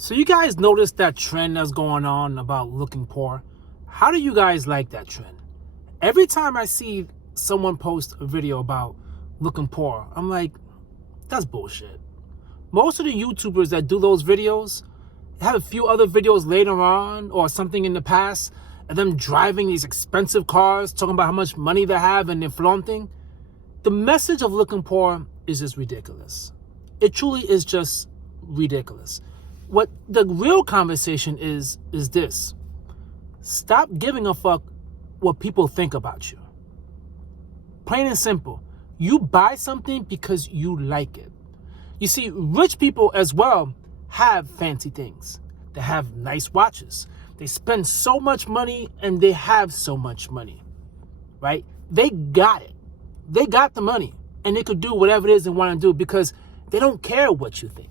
So you guys notice that trend that's going on about looking poor? How do you guys like that trend? Every time I see someone post a video about looking poor, I'm like, that's bullshit. Most of the YouTubers that do those videos have a few other videos later on or something in the past of them driving these expensive cars, talking about how much money they have and they're flaunting. The message of looking poor is just ridiculous. It truly is just ridiculous. What the real conversation is this. Stop giving a fuck what people think about you. Plain and simple. You buy something because you like it. You see, rich people as well have fancy things. They have nice watches. They spend so much money and they have so much money, right? They got it. They got the money and they could do whatever it is they want to do because they don't care what you think.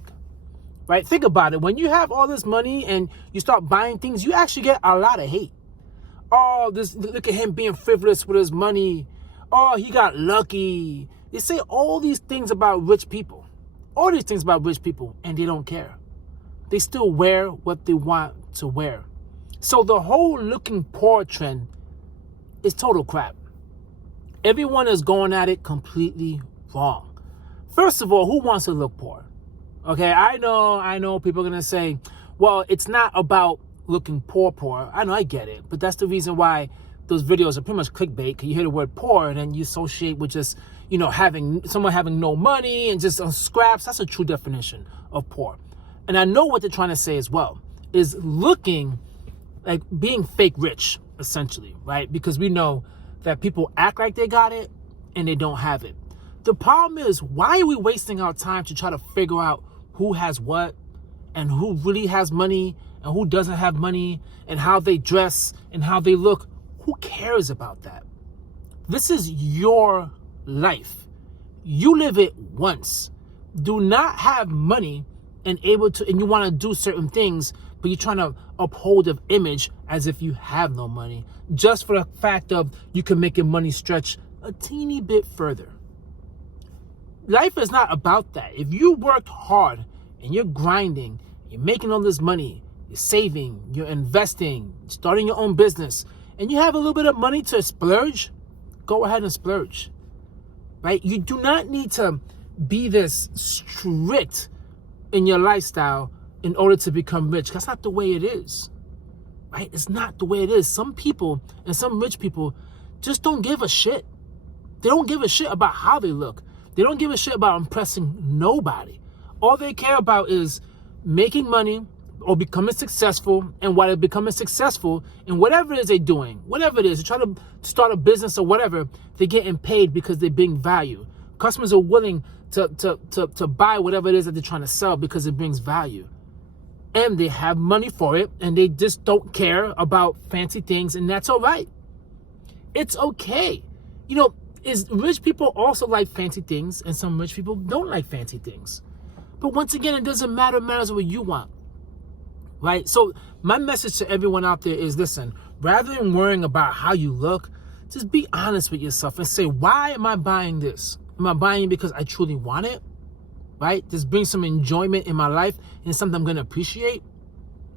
Right? Think about it. When you have all this money and you start buying things, you actually get a lot of hate. Oh, look at him being frivolous with his money. Oh, he got lucky. They say all these things about rich people. All these things about rich people, and they don't care. They still wear what they want to wear. So the whole looking poor trend is total crap. Everyone is going at it completely wrong. First of all, who wants to look poor? Okay, I know people are going to say, well, it's not about looking poor. I know, I get it. But that's the reason why those videos are pretty much clickbait. Because you hear the word poor and then you associate with just, having no money and just on scraps. That's a true definition of poor. And I know what they're trying to say as well is looking like being fake rich, essentially, right? Because we know that people act like they got it and they don't have it. The problem is, why are we wasting our time to try to figure out who has what and who really has money and who doesn't have money and how they dress and how they look? Who cares about that? This is your life. You live it once. Do not have money and you want to do certain things, but you're trying to uphold an image as if you have no money, just for the fact of you can make your money stretch a teeny bit further. Life is not about that. If you worked hard and you're grinding, you're making all this money, you're saving, you're investing, starting your own business, and you have a little bit of money to splurge, go ahead and splurge, right? You do not need to be this strict in your lifestyle in order to become rich. That's not the way it is, right? It's not the way it is. Some people and some rich people just don't give a shit. They don't give a shit about how they look. They don't give a shit about impressing nobody. All they care about is making money or becoming successful. And while they're becoming successful in whatever it is they're doing, whatever it is, they try to start a business or whatever, they're getting paid because they bring value. Customers are willing to buy whatever it is that they're trying to sell because it brings value. And they have money for it, and they just don't care about fancy things, and that's all right. It's okay. Rich people also like fancy things, and some rich people don't like fancy things. But once again, it doesn't matter. It matters what you want, right? So my message to everyone out there is, listen, rather than worrying about how you look, just be honest with yourself and say, why am I buying this? Am I buying it because I truly want it, right? Just bring some enjoyment in my life and something I'm going to appreciate?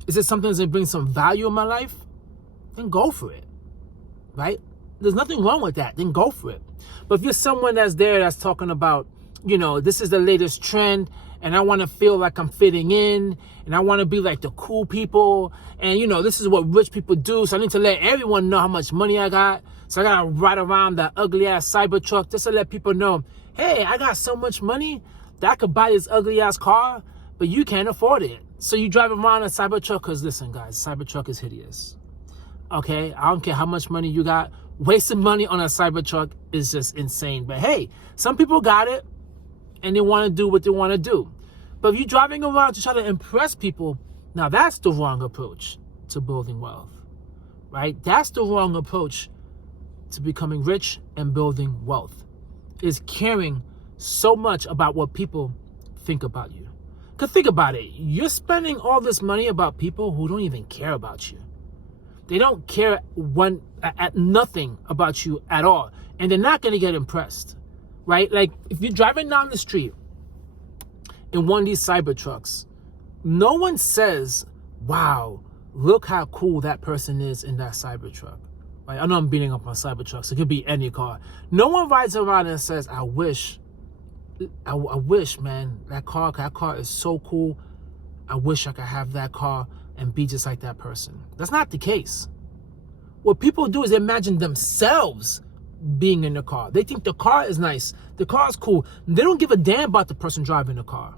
Is it something that's going to bring some value in my life? Then go for it, right? There's nothing wrong with that. Then go for it. But if you're someone that's talking about, this is the latest trend and I want to feel like I'm fitting in and I want to be like the cool people and, this is what rich people do. So I need to let everyone know how much money I got. So I got to ride around that ugly ass Cybertruck just to let people know, hey, I got so much money that I could buy this ugly ass car, but you can't afford it. So you drive around a Cybertruck because listen, guys, Cybertruck is hideous. Okay, I don't care how much money you got. Wasting money on a Cybertruck is just insane. But hey, some people got it and they want to do what they want to do. But if you're driving around to try to impress people, now that's the wrong approach to building wealth, right? That's the wrong approach to becoming rich and building wealth, is caring so much about what people think about you. Because think about it. You're spending all this money about people who don't even care about you. They don't care at nothing about you at all. And they're not going to get impressed, right? Like if you're driving down the street in one of these Cybertrucks No one says, wow, look how cool that person is in that Cybertruck. Right? I know I'm beating up on Cybertrucks. It could be any car. No one rides around and says, I wish, man, that car is so cool. I wish I could have that car and be just like that person. That's not the case. What people do is imagine themselves being in the car. They think the car is nice. The car is cool. They don't give a damn about the person driving the car.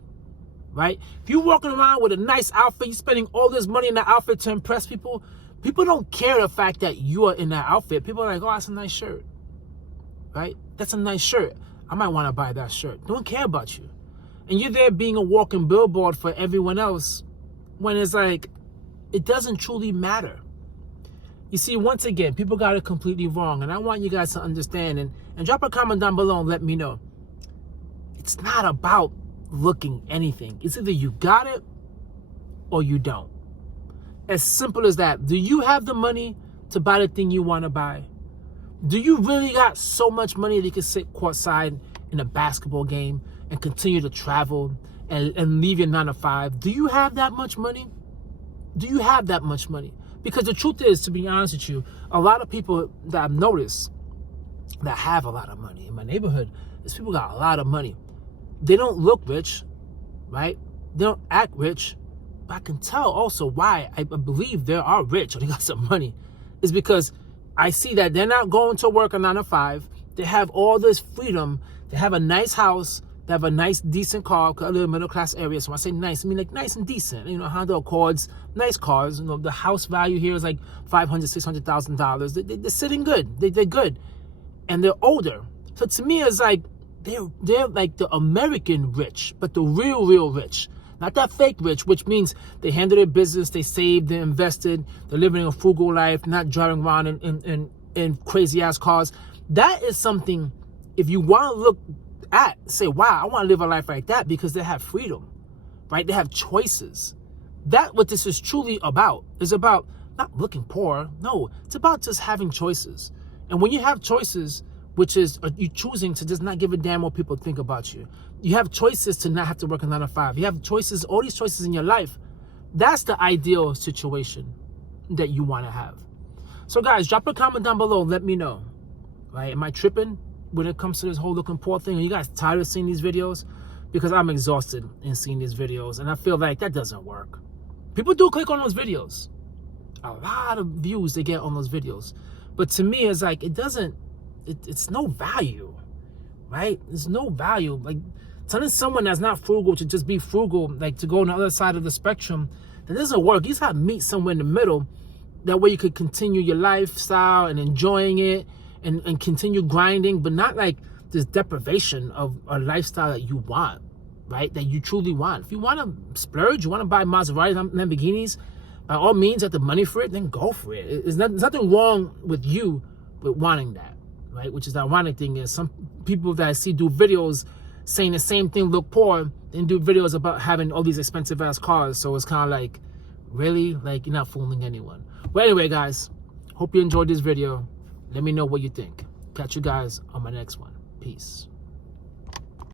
Right? If you're walking around with a nice outfit, you're spending all this money in that outfit to impress people, people don't care the fact that you are in that outfit. People are like, oh, that's a nice shirt. Right? That's a nice shirt. I might want to buy that shirt. Don't care about you. And you're there being a walking billboard for everyone else when it's like, it doesn't truly matter. You see, once again, people got it completely wrong. And I want you guys to understand and drop a comment down below and let me know. It's not about looking anything. It's either you got it or you don't. As simple as that. Do you have the money to buy the thing you want to buy? Do you really got so much money that you can sit courtside in a basketball game and continue to travel and leave your 9 to 5? Do you have that much money? Do you have that much money? Because the truth is, to be honest with you, a lot of people that I've noticed that have a lot of money in my neighborhood is people got a lot of money. They don't look rich, right? They don't act rich. But I can tell also why I believe they are rich or they got some money. Is because I see that they're not going to work a 9 to 5. They have all this freedom. They have a nice house. They have a nice, decent car. I live in a middle-class area. So when I say nice, I mean like nice and decent. You know, Honda Accords, nice cars. You know, the house value here is like $500,000, $600,000. They're sitting good. They're good. And they're older. So to me, it's like, they're like the American rich, but the real rich. Not that fake rich, which means they handle their business, they saved, they invested, they're living a frugal life, not driving around in crazy-ass cars. That is something, if you want to look at, say, wow, I want to live a life like that because they have freedom, right? They have choices. That's what this is truly about. It's about not looking poor. No, it's about just having choices. And when you have choices, which is you choosing to just not give a damn what people think about you. You have choices to not have to work a 9 to 5. You have choices, all these choices in your life. That's the ideal situation that you want to have. So guys, drop a comment down below. Let me know. Right? Am I tripping when it comes to this whole looking poor thing? Are you guys tired of seeing these videos? Because I'm exhausted in seeing these videos. And I feel like that doesn't work. People do click on those videos. A lot of views they get on those videos. But to me, it's like, it's no value, right? There's no value. Like telling someone that's not frugal to just be frugal, like to go on the other side of the spectrum, that doesn't work. You just have to meet somewhere in the middle. That way you could continue your lifestyle and enjoying it and continue grinding, but not like this deprivation of a lifestyle that you want, right? That you truly want. If you want to splurge, you want to buy Maserati, Lamborghinis, by all means, have the money for it, then go for it. There's nothing wrong with you with wanting that. Right, which is the ironic thing is some people that I see do videos saying the same thing, look poor, then do videos about having all these expensive ass cars. So it's kind of like, really? Like, you're not fooling anyone. Well, anyway, guys, hope you enjoyed this video. Let me know what you think. Catch you guys on my next one. Peace.